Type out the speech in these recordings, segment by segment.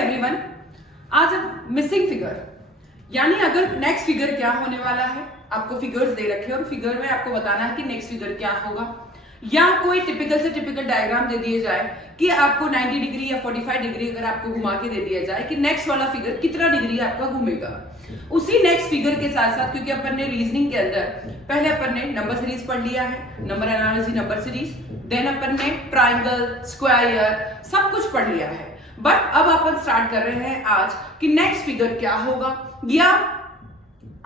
Everyone. आज missing figure यानी अगर नेक्स्ट फिगर क्या होने वाला है, आपको फिगर्स दे रखे हैं और फिगर में आपको बताना है कि नेक्स्ट फिगर क्या होगा, या कोई टिपिकल से टिपिकल डायग्राम दे दिए जाए कि आपको 90 डिग्री या 45 डिग्री अगर आपको घुमा के दे दिया जाए कि नेक्स्ट वाला फिगर कितना डिग्री आपका घूमेगा। उसी नेक्स्ट फिगर के साथ साथ, क्योंकि अपन ने रीजनिंग के अंदर पहले अपन ने नंबर सीरीज पढ़ लिया है, number analysis, number series, then अपन ने ट्राइंगल, स्क्वायर सब कुछ पढ़ लिया है। बट अब अपन स्टार्ट कर रहे हैं आज कि नेक्स्ट फिगर क्या होगा या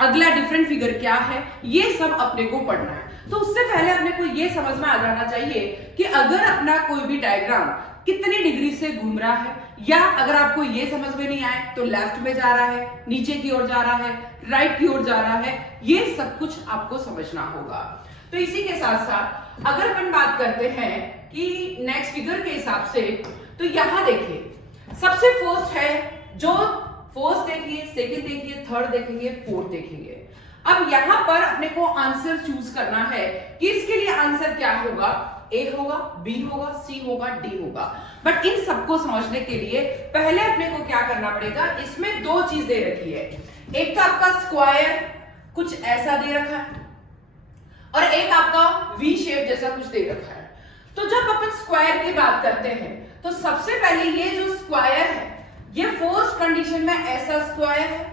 अगला डिफरेंट फिगर क्या है, ये सब अपने को पढ़ना है। तो उससे पहले अपने को ये समझ में आ जाना चाहिए कि अगर अपना कोई भी डायग्राम कितनी डिग्री से घूम रहा है, या अगर आपको ये समझ में नहीं आए तो लेफ्ट में जा रहा है, नीचे की ओर जा रहा है, राइट की ओर जा रहा है, ये सब कुछ आपको समझना होगा। तो इसी के साथ साथ अगर अपन बात करते हैं कि नेक्स्ट फिगर के हिसाब से, तो यहां देखिए सबसे फर्स्ट है, जो फर्स्ट देखिए, सेकंड देखिए, थर्ड देखेंगे, फोर्थ देखेंगे। अब यहां पर अपने को आंसर चूज करना है कि इसके लिए आंसर क्या होगा, ए होगा, बी होगा, सी होगा, डी होगा। बट इन सबको समझने के लिए पहले अपने को क्या करना पड़ेगा, इसमें दो चीज दे रखी है। एक तो आपका स्क्वायर कुछ ऐसा दे रखा है और एक आपका वी शेप जैसा कुछ दे रखा है। तो जब अपन स्क्वायर की बात करते हैं तो सबसे पहले ये जो स्क्वायर है, ये फर्स्ट कंडीशन में ऐसा स्क्वायर है।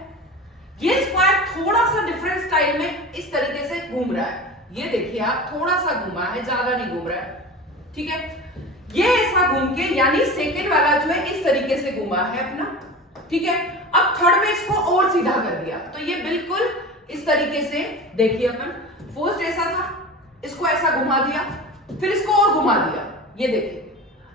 ये स्क्वायर थोड़ा सा डिफरेंट स्टाइल में इस तरीके से घूम रहा है। ये देखिए आप, थोड़ा सा घुमा है, ज्यादा नहीं घूम रहा है, ठीक है। ये ऐसा घूम के, यानी सेकंड वाला जो है इस तरीके से घुमा है अपना, ठीक है। अब थर्ड में इसको और सीधा कर दिया, तो ये बिल्कुल इस तरीके से देखिए अपन, फर्स्ट ऐसा था, इसको ऐसा घुमा दिया, फिर इसको और घुमा दिया, ये देखिए।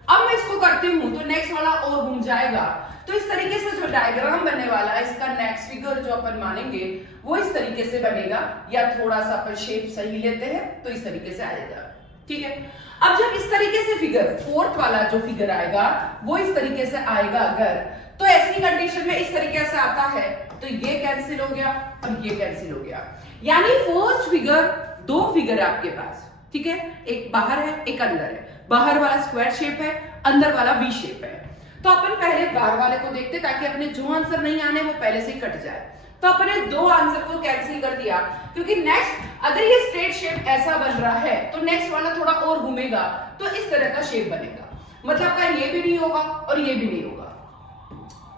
अब मैं इसको करती हूं तो नेक्स्ट वाला और घूम जाएगा। तो इस तरीके से जो डायग्राम बनने वाला है, इसका नेक्स्ट फिगर जो अपन मानेंगे वो इस तरीके से बनेगा, या थोड़ा सा अपन शेप सही लेते हैं तो इस तरीके से आएगा, ठीक है। अब जब इस तरीके से फिगर, फोर्थ वाला जो फिगर आएगा वो इस तरीके से आएगा अगर, तो ऐसी कंडीशन में इस तरीके से आता है तो ये कैंसिल हो गया और ये कैंसिल हो गया। यानी फर्स्ट फिगर, दो फिगर है आपके पास, ठीक है, एक बाहर है एक अंदर है। बाहर वाला स्क्वायर शेप है, अंदर वाला वी शेप है। तो अपन पहले बाहर वाले को देखते ताकि अपने जो आंसर नहीं आने वो पहले से ही कट जाए। तो अपने दो आंसर को कैंसिल कर दिया, क्योंकि नेक्स्ट अगर ये स्ट्रेट शेप ऐसा बन रहा है तो नेक्स्ट वाला थोड़ा और घूमेगा तो इस तरह का शेप बनेगा। मतलब का ये भी नहीं होगा और ये भी नहीं होगा।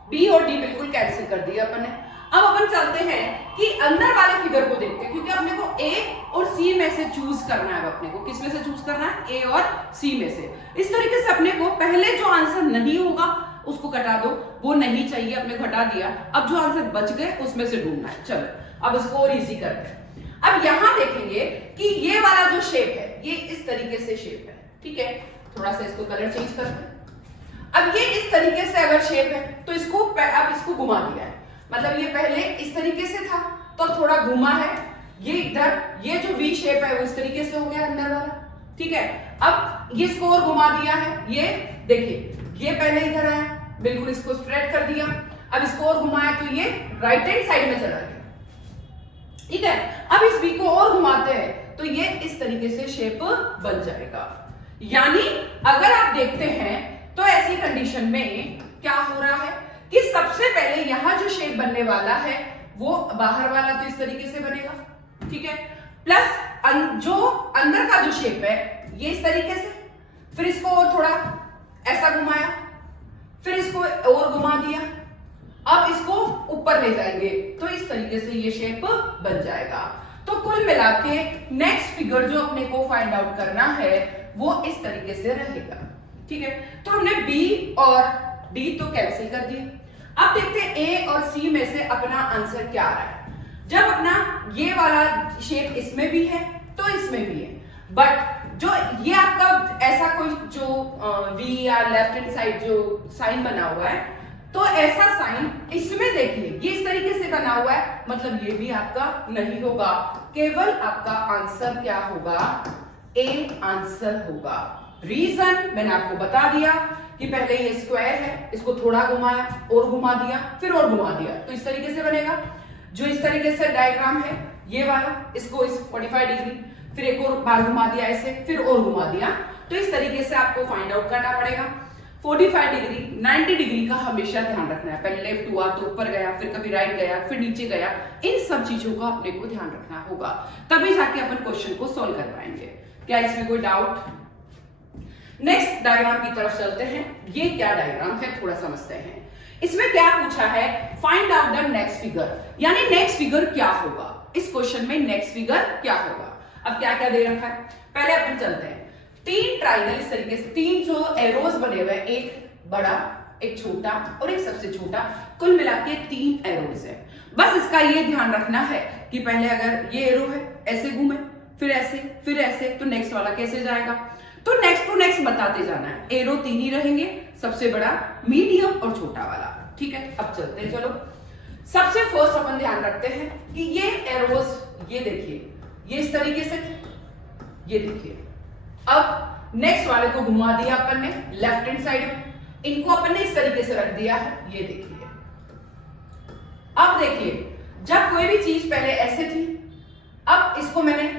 बी और डी बिल्कुल कैंसिल कर दिया अपन ने। अब अपन चलते हैं कि अंदर वाले फिगर को देखते हैं, क्योंकि अपने को ए और सी में से चूज करना है। अपने को किस में से चूज करना है, ए और सी में से। इस तरीके से अपने को पहले जो आंसर नहीं होगा उसको कटा दो, वो नहीं चाहिए, अपने घटा दिया। अब जो आंसर बच गए उसमें से ढूंढना है। चलो अब इसको और इजी करते हैं। अब यहां देखेंगे कि ये वाला जो शेप है ये इस तरीके से शेप है, ठीक है। थोड़ा सा इसको कलर चेंज करते हैं। अब ये इस तरीके से अगर शेप है तो इसको अब इसको घुमा दिया है, मतलब ये पहले इस तरीके से था तो थोड़ा घुमा है, ये इधर, ये जो वी शेप है वो इस तरीके से हो गया अंदर वाला, ठीक है। अब ये इसको और घुमा दिया है, ये देखिए ये पहले इधर आया, बिल्कुल इसको स्ट्रेट कर दिया। अब इसको और घुमाया तो ये राइट हैंड साइड में चला गया, ठीक है। अब इस वी को और घुमाते हैं तो ये इस तरीके से शेप बन जाएगा। यानी अगर आप देखते हैं तो ऐसी कंडीशन में क्या हो रहा है कि सबसे पहले यहां जो शेप बनने वाला है वो बाहर वाला तो इस तरीके से बनेगा, ठीक है। प्लस जो अंदर का जो शेप है ये इस तरीके से, फिर इसको और थोड़ा ऐसा घुमाया, फिर इसको और घुमा दिया, अब इसको ऊपर ले जाएंगे तो इस तरीके से ये शेप बन जाएगा। तो कुल मिला के नेक्स्ट फिगर जो अपने को फाइंड आउट करना है वो इस तरीके से रहेगा, ठीक है। तो हमने बी और डी तो कैंसिल कर दिए। अब देखते हैं ए और सी में से अपना आंसर क्या आ रहा है। जब अपना ये वाला शेप इसमें भी है तो इसमें भी है, बट जो ये आपका ऐसा कोई जो वी या लेफ्ट हैंड साइड जो साइन बना हुआ है, तो ऐसा साइन इसमें देखिए ये इस तरीके से बना हुआ है, मतलब ये भी आपका नहीं होगा। केवल आपका आंसर क्या होगा, ए आंसर होगा। रीजन मैंने आपको बता दिया कि पहले ये स्क्वायर है, इसको थोड़ा घुमाया और घुमा दिया, फिर और घुमा दिया, तो इस तरीके से बनेगा। जो इस तरीके से डायग्राम है ये वाला, इसको इस 45 डिग्री, फिर एक और बार घुमा दिया ऐसे, फिर और घुमा दिया, तो इस तरीके से आपको फाइंड आउट करना पड़ेगा। 45 डिग्री 90 डिग्री का हमेशा ध्यान रखना है। पहले लेफ्ट हुआ तो ऊपर गया, फिर कभी राइट गया, फिर नीचे गया, इन सब चीजों का अपने को ध्यान रखना होगा, तभी जाके अपन क्वेश्चन को सॉल्व कर पाएंगे। क्या इसमें कोई डाउट? नेक्स्ट डायग्राम की तरफ चलते हैं। ये क्या डायग्राम है थोड़ा समझते हैं। इसमें क्या पूछा है, find out the next figure, यानी नेक्स्ट फिगर क्या होगा। इस क्वेश्चन में नेक्स्ट फिगर क्या होगा। अब क्या क्या दे रखा है, पहले अपन चलते हैं। 3 ट्राइंगल इस तरीके से, 3 जो एरोज बने हुए हैं, एक बड़ा, एक छोटा और एक सबसे छोटा, कुल मिला के 3 एरोज है। बस इसका ये ध्यान रखना है कि पहले अगर ये एरो है ऐसे घूमे, फिर ऐसे, तो नेक्स्ट वाला कैसे जाएगा, तो नेक्स्ट टू नेक्स्ट बताते जाना है। एरो 3 ही रहेंगे, सबसे बड़ा, मीडियम और छोटा वाला, ठीक है। अब चलते हैं, चलो। सबसे फर्स्ट अपन ध्यान रखते हैं कि ये एरोज, ये देखिए, ये इस तरीके से, ये देखिए। अब नेक्स्ट वाले को घुमा दिया अपन ने लेफ्ट हैंड साइड में, इनको अपन ने इस तरीके से रख दिया है, ये देखिए। अब देखिए, जब कोई भी चीज पहले ऐसे थी, अब इसको मैंने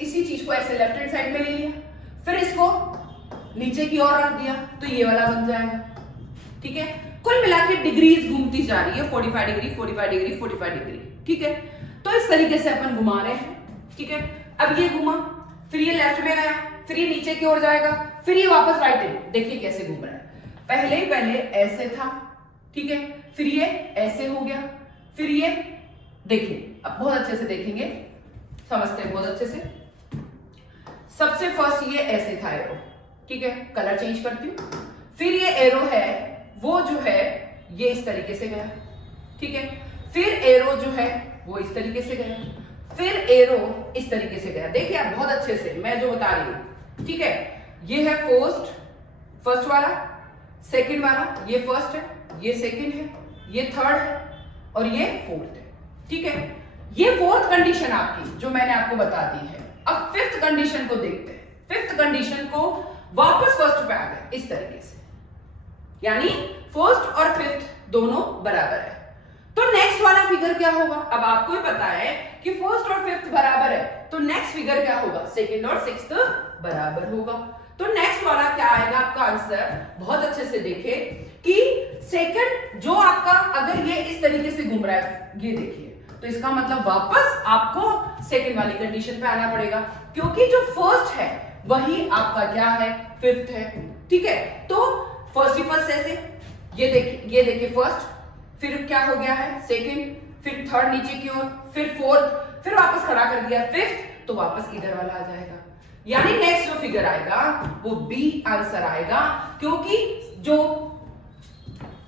इसी चीज को ऐसे लेफ्ट हैंड साइड में ले लिया, फिर इसको नीचे की ओर रख दिया, तो ये वाला बन जाएगा, ठीक है। कुल मिला के डिग्रीज घूमती जा रही है, 45 डिग्री 45 डिग्री 45 डिग्री, ठीक है। तो इस तरीके से अपन घुमा रहे हैं, ठीक है। अब ये घुमा, फिर ये लेफ्ट में गया, फिर ये नीचे की ओर जाएगा, फिर ये वापस राइट में, देखिए कैसे घूम रहा है। पहले ऐसे था, ठीक है, फिर ये ऐसे हो गया, फिर ये देखिए। अब बहुत अच्छे से देखेंगे, समझते हैं बहुत अच्छे से। सबसे फर्स्ट ये ऐसे था एरो, ठीक है, कलर चेंज करती हूं। फिर ये एरो है, वो जो है ये इस तरीके से गया, ठीक है। फिर एरो जो है वो इस तरीके से गया, फिर एरो इस तरीके से गया। देखिए आप बहुत अच्छे से, मैं जो बता रही हूं, ठीक है। ये है फर्स्ट वाला, सेकंड वाला, ये फर्स्ट है, ये सेकंड है, ये थर्ड है और ये फोर्थ है, ठीक है। ये फोर्थ कंडीशन आपकी जो मैंने आपको बता दी है। अब फिफ्थ कंडीशन को देखते हैं। फिफ्थ कंडीशन को वापस फर्स्ट पे आ गए इस तरीके से, यानी फर्स्ट और फिफ्थ दोनों बराबर है। तो नेक्स्ट वाला फिगर क्या होगा? अब आपको ही पता है कि फर्स्ट और फिफ्थ बराबर है, तो नेक्स्ट फिगर क्या होगा? सेकंड और सिक्स्थ बराबर होगा। तो नेक्स्ट वाला क्या आएगा आपका आंसर? बहुत अच्छे से देखे कि सेकंड जो आपका, अगर ये इस तरीके से घूम रहा है, ये देखिए, तो इसका मतलब वापस आपको सेकंड वाली कंडीशन पे आना पड़ेगा, क्योंकि जो फर्स्ट है वही आपका क्या है? फिफ्थ है, ठीक है। तो फर्स्ट ही फर्स्ट ऐसे, ये देखिए फर्स्ट, फिर क्या हो गया है? सेकंड, फिर थर्ड नीचे की ओर, फिर फोर्थ, फिर वापस खड़ा कर दिया फिफ्थ, तो वापस इधर वाला आ जाएगा। यानी नेक्स्ट जो फिगर आएगा वो बी आंसर आएगा, क्योंकि जो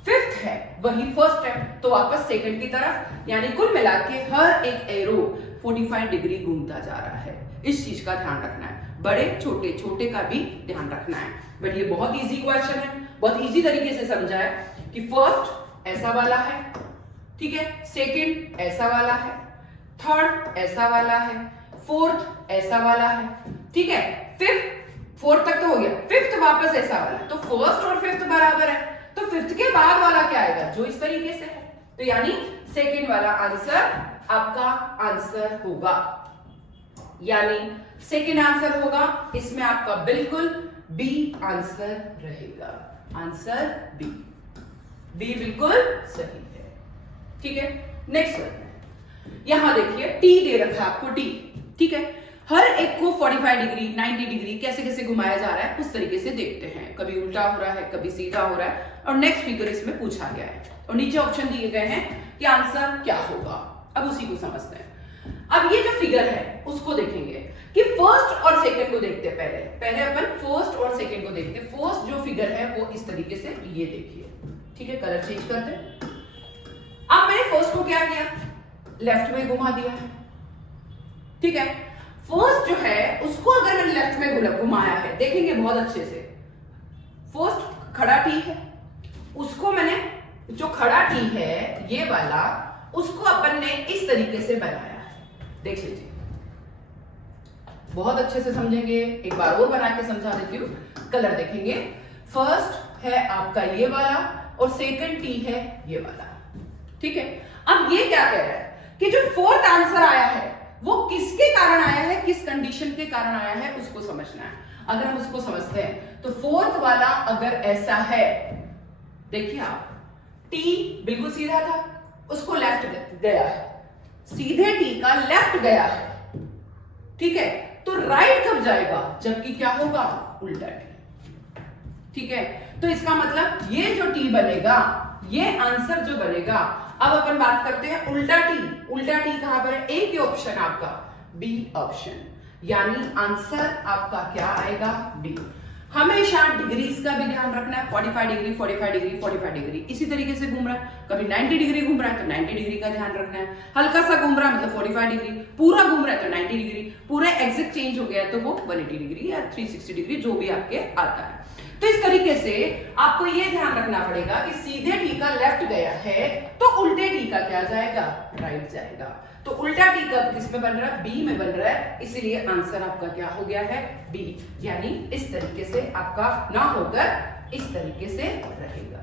फिफ्थ है वही फर्स्ट है, तो वापस सेकंड की तरफ। यानी कुल मिला के हर एक एरो 45 डिग्री घूमता जा रहा है। इस चीज का ध्यान रखना है, बड़े छोटे छोटे का भी ध्यान रखना है। बट ये बहुत इजी क्वेश्चन है, बहुत इजी तरीके से समझा है कि फर्स्ट ऐसा वाला है, ठीक है, सेकंड ऐसा वाला है, थर्ड ऐसा वाला है, फोर्थ ऐसा वाला है, ठीक है, फिफ्थ, फोर्थ तक तो हो गया, फिफ्थ वापस ऐसा वाला, तो फर्स्ट और फिफ्थ बराबर है, तो फिफ्थ के बाद वाला क्या आएगा? जो इस तरीके से है। तो यानी सेकंड वाला आंसर आपका आंसर होगा, यानी सेकंड आंसर होगा। इसमें आपका बिल्कुल बी आंसर रहेगा। आंसर बी, बी बिल्कुल सही है, ठीक है। नेक्स्ट करते हैं। यहां देखिए टी दे रखा है आपको, टी, ठीक है। हर एक को 45 डिग्री 90 डिग्री कैसे कैसे घुमाया जा रहा है उस तरीके से देखते हैं। कभी उल्टा हो रहा है, कभी सीधा हो रहा है, और नेक्स्ट फिगर इसमें पूछा गया है और नीचे ऑप्शन दिए गए हैं कि आंसर क्या होगा। अब उसी को समझते हैं। अब ये जो फिगर है उसको देखेंगे कि फर्स्ट और सेकंड को देखते हैं। पहले अपन फर्स्ट और सेकंड को देखते हैं। फर्स्ट जो फिगर है वो इस तरीके से, ये देखिए, ठीक है, कलर चेंज करते हैं। अब मैंने फर्स्ट को क्या किया? लेफ्ट में घुमा दिया, ठीक है। फर्स्ट जो है उसको अगर मैंने लेफ्ट में घुमाया है, देखेंगे बहुत अच्छे से, फर्स्ट खड़ा टी है, उसको मैंने, जो खड़ा टी है ये वाला, उसको अपन ने इस तरीके से बनाया है, देख लीजिए, बहुत अच्छे से समझेंगे। एक बार और बना के समझा देती हूँ, कलर देखेंगे। फर्स्ट है आपका ये वाला और सेकंड टी है ये वाला, ठीक है। अब ये क्या कह रहा है कि जो फोर्थ आंसर आया है वो किसके कारण आया है, किस कंडीशन के कारण आया है, उसको समझना है। अगर हम उसको समझते हैं तो फोर्थ वाला अगर ऐसा है, देखिए आप टी बिल्कुल सीधा था, उसको लेफ्ट गया है, सीधे टी का लेफ्ट गया है, ठीक है, तो राइट कब जाएगा, जबकि क्या होगा, उल्टा टी, ठीक है। तो इसका मतलब ये जो टी बनेगा, ये आंसर जो बनेगा, अब अपन बात करते हैं उल्टा टी। उल्टा टी कहां पर है, एक ही ऑप्शन आपका बी ऑप्शन, यानी आंसर आपका क्या आएगा, बी। हमेशा डिग्रीज का भी ध्यान रखना है, 45 डिग्री 45 डिग्री 45 डिग्री इसी तरीके से घूम रहा है, कभी 90 डिग्री घूम रहा है तो 90 डिग्री का ध्यान रखना है, हल्का सा घूम रहा है मतलब 45 डिग्री, पूरा घूम रहा है तो 90 डिग्री, पूरा एग्जैक्ट चेंज हो गया है तो वो 180 डिग्री या 360 डिग्री जो भी आपके आता है। तो इस तरीके से आपको ये ध्यान रखना पड़ेगा कि सीधे टी का लेफ्ट गया है तो उल्टे टी का क्या जाएगा, राइट जाएगा। तो उल्टा टी का किस में बन रहा है, बी में बन रहा है, इसीलिए आंसर आपका क्या हो गया है, बी। यानी इस तरीके से आपका ना होकर इस तरीके से रहेगा,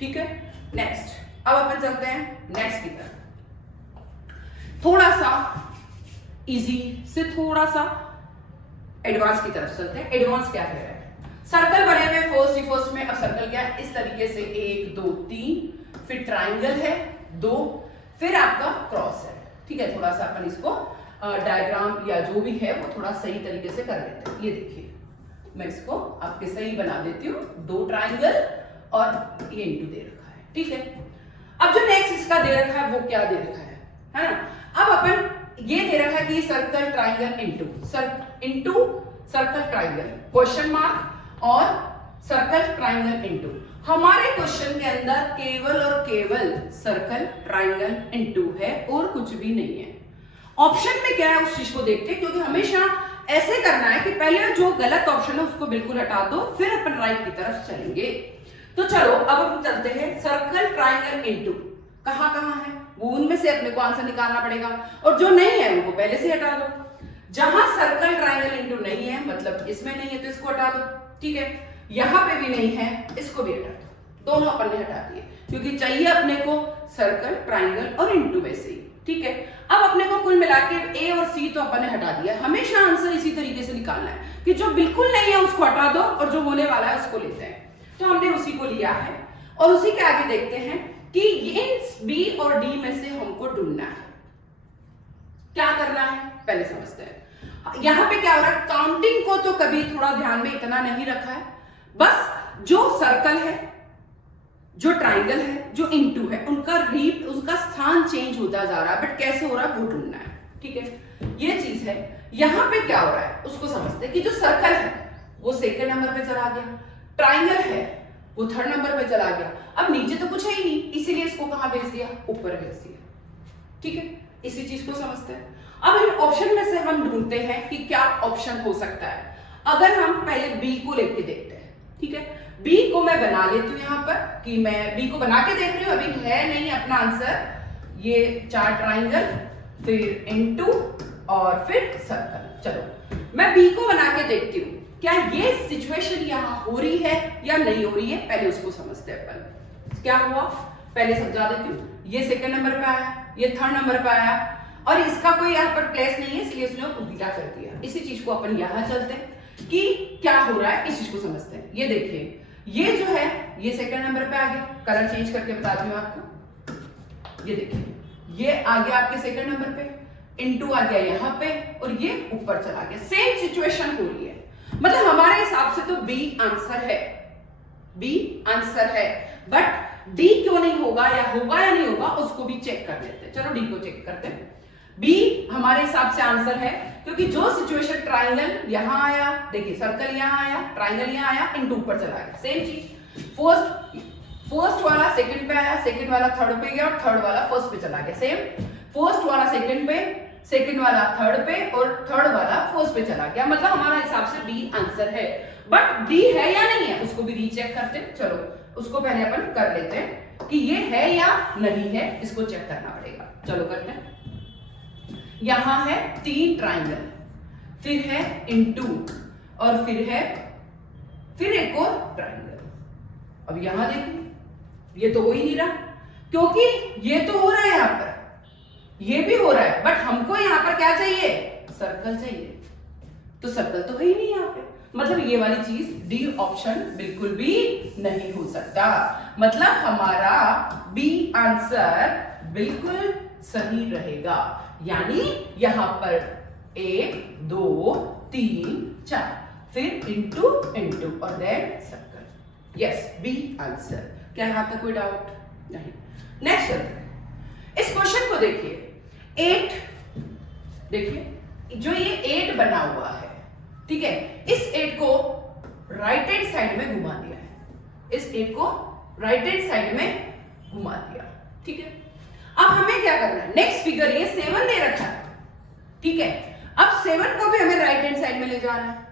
ठीक है। नेक्स्ट, अब अपन चलते हैं नेक्स्ट की तरफ, थोड़ा सा इजी से थोड़ा सा एडवांस की तरफ चलते हैं। एडवांस क्या कह रहा है, सर्कल बने हुए फर्स्ट में, अब सर्कल क्या है, इस तरीके से 1 2 3, फिर ट्राइंगल है 2, फिर आपका क्रॉस है, ठीक है। थोड़ा सा अपन इसको डायग्राम या जो भी है वो थोड़ा सही तरीके से कर लेते हैं। ये देखिए मैं इसको आपके सही बना देती हूँ, 2 ट्राइंगल और ये इंटू दे रखा है, ठीक है। अब जो नेक्स्ट इसका दे रखा है वो क्या दे रखा है ना। अब अपन ये दे रखा है कि circle triangle into circle triangle question mark और सर्कल ट्राइंगल इंटू। हमारे क्वेश्चन के अंदर केवल और केवल सर्कल ट्राइंगल इंटू है और कुछ भी नहीं है। ऑप्शन में क्या है उस चीज को देखते हैं, क्योंकि हमेशा ऐसे करना है कि पहले जो गलत ऑप्शन है उसको बिल्कुल हटा दो, फिर अपन राइट की तरफ चलेंगे। तो चलो अब अपन चलते हैं सर्कल ट्राइंगल इंटू, कहां कहां है वो उनमें से अपने को आंसर निकालना पड़ेगा, और जो नहीं है उनको पहले से हटा दो। जहां सर्कल ट्राइंगल इंटू नहीं है मतलब इसमें नहीं है तो इसको हटा दो, ठीक है। यहां पे भी नहीं है, इसको भी हटा दो, दोनों अपन ने हटा दिए, क्योंकि चाहिए अपने को सर्कल ट्राइंगल और इंटू में से, ठीक है। अब अपने को कुल मिला के ए और सी तो अपन ने हटा दिया। हमेशा आंसर इसी तरीके से निकालना है कि जो बिल्कुल नहीं है उसको हटा दो और जो होने वाला है उसको लेते हैं। तो हमने उसी को लिया है और उसी के आगे देखते हैं कि इन बी और डी में से हमको ढूंढना है, क्या करना है पहले समझते हैं। यहां पे क्या हो रहा है, काउंटिंग को तो कभी थोड़ा ध्यान में इतना नहीं रखा है, बस जो सर्कल है, जो ट्राइंगल है, जो इंटू है, उसका स्थान चेंज होता जा रहा है, बट कैसे हो रहा है वो ढूंढना है, ठीक है। ये चीज है। यहां पे क्या हो रहा है उसको समझते हैं कि जो सर्कल है वो सेकंड नंबर पे चला गया, ट्राइंगल है वो थर्ड नंबर पे चला गया, अब नीचे तो कुछ है ही नहीं, इसीलिए इसको कहां भेज दिया, ऊपर भेज दिया, ठीक है। इसी चीज को समझते हैं। अब इन ऑप्शन में से हम ढूंढते हैं कि क्या ऑप्शन हो सकता है। अगर हम पहले बी को लेके देखते हैं, ठीक है। बी को मैं बना लेती हूं यहां पर कि मैं बी को बना के देख रही हूं, अभी है नहीं अपना आंसर। ये 4 ट्राइंगल, फिर इनटू और फिर सर्कल। चलो मैं बी को बना के देखती हूँ क्या ये सिचुएशन यहां हो रही है या नहीं हो रही है, पहले उसको समझते हैं अपन। क्या हुआ पहले समझा देती हूँ। ये सेकंड नंबर पे आया, ये थर्ड नंबर पे आया, और इसका कोई यहाँ पर प्लेस नहीं है इसलिए उसने उल्टा कर दिया। इसी चीज को अपन यहां चलते हैं कि क्या हो रहा है, इस चीज को समझते हैं। ये देखिए ये जो है ये सेकंड नंबर पे आ गया, कलर चेंज करके बताती हूँ आपको। ये देखिए ये आ गया आपके सेकंड नंबर पे, इनटू आ गया यहाँ पे और ये ऊपर चला गया। सेम सिचुएशन हो रही है, मतलब हमारे हिसाब से तो बी आंसर है, बी आंसर है, बट डी क्यों नहीं होगा या होगा या नहीं होगा उसको भी चेक कर लेते हैं। चलो डी को चेक करते हैं। बी हमारे हिसाब से आंसर है क्योंकि जो सिचुएशन ट्राइंगल यहां आया, देखिए सर्कल यहां आया, ट्राइंगल यहां आया, इनटू ऊपर चला गया। सेम चीज फर्स्ट वाला सेकंड पे आया, सेकंड वाला थर्ड पे गया और थर्ड वाला फर्स्ट पे चला गया। सेम फर्स्ट वाला सेकंड पे, सेकंड वाला थर्ड पे और थर्ड वाला फर्स्ट पे चला गया। मतलब हमारा हिसाब से डी आंसर है, बट डी है या नहीं है उसको भी रीचेक करते हैं। चलो उसको पहले अपन कर लेते हैं कि ये है या नहीं है, इसको चेक करना पड़ेगा। चलो करते हैं। यहां है 3 ट्राइंगल, फिर है इनटू और फिर एक और ट्राइंगल। अब यहां देखो ये तो हो ही नहीं रहा क्योंकि ये तो हो रहा है यहां पर, ये भी हो रहा है, बट हमको यहाँ पर क्या चाहिए, सर्कल चाहिए, तो सर्कल तो है ही नहीं यहाँ पे, मतलब ये वाली चीज डी ऑप्शन बिल्कुल भी नहीं हो सकता। मतलब हमारा बी आंसर बिल्कुल सही रहेगा, यानी यहां पर 1 2 3 4 फिर इंटू इंटू और then circle. Yes, B answer. क्या यहां तक कोई डाउट नहीं? नेक्स्ट चलते हैं, इस क्वेश्चन को देखिए, 8 देखिए, जो ये 8 बना हुआ है, ठीक है, इस 8 को राइट हैंड साइड में घुमा दिया है, इस 8 को राइट हैंड साइड में घुमा दिया, ठीक है। अब हमें क्या करना है, नेक्स्ट फिगर ये 7 दे रखा है, ठीक है, अब 7 को भी हमें राइट हैंड साइड में ले जाना है,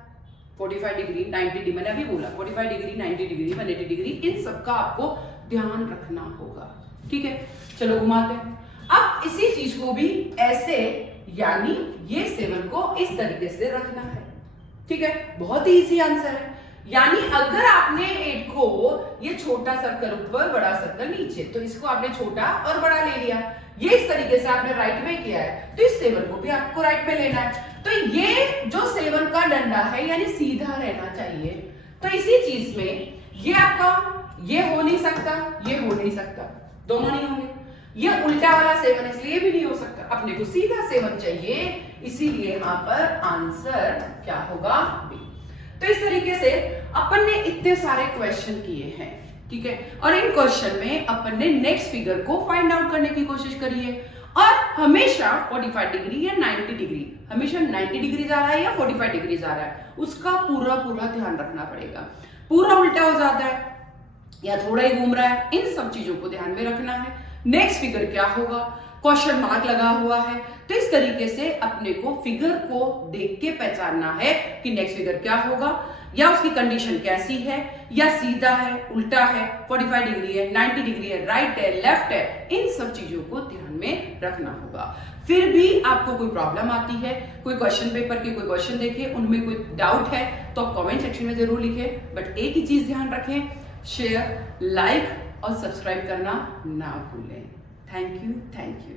45 डिग्री 90 डिग्री, मैंने अभी बोला 45 डिग्री 90 डिग्री 180 डिग्री, इन सबका आपको ध्यान रखना होगा, ठीक है। चलो घुमाते हैं। अब इसी चीज को भी ऐसे, यानी ये 7 को इस तरीके से रखना है, ठीक है, बहुत ही इजी आंसर है। यानी अगर आपने 8 को, ये छोटा सर्कल ऊपर बड़ा सर्कल नीचे, तो इसको आपने छोटा और बड़ा ले लिया, ये इस तरीके से आपने राइट में किया है, तो इस 7 को भी आपको राइट में लेना है। तो ये जो 7 का डंडा है यानी सीधा रहना चाहिए, तो इसी चीज में ये आपका ये हो नहीं सकता, ये हो नहीं सकता, दोनों नहीं होंगे। ये उल्टा वाला 7 इसलिए भी नहीं हो सकता, अपने को सीधा 7 चाहिए, इसीलिए यहां पर आंसर क्या होगा, बी। तो इस तरीके से अपन ने इतने सारे क्वेश्चन किए हैं, ठीक है, और इन क्वेश्चन में अपन ने नेक्स्ट फिगर को फाइंड आउट करने की कोशिश करी है, और हमेशा 45 डिग्री या 90 डिग्री, हमेशा 90 डिग्री जा रहा है या 45 डिग्री जा रहा है, उसका पूरा पूरा ध्यान रखना पड़ेगा। पूरा उल्टा हो जाता है या थोड़ा ही घूम रहा है, इन सब चीजों को ध्यान में रखना है। नेक्स्ट फिगर क्या होगा, क्वेश्चन मार्क लगा हुआ है, तो इस तरीके से अपने को फिगर को देख के पहचानना है कि नेक्स्ट फिगर क्या होगा, या उसकी कंडीशन कैसी है, या सीधा है, उल्टा है, 45 डिग्री है, 90 डिग्री है, राइट है, लेफ्ट है, इन सब चीजों को ध्यान में रखना होगा। फिर भी आपको कोई प्रॉब्लम आती है, कोई क्वेश्चन पेपर के कोई क्वेश्चन देखे, उनमें कोई डाउट है, तो आप कमेंट सेक्शन में जरूर लिखें, बट एक ही चीज ध्यान रखें, शेयर, लाइक और सब्सक्राइब करना ना भूलें। Thank you.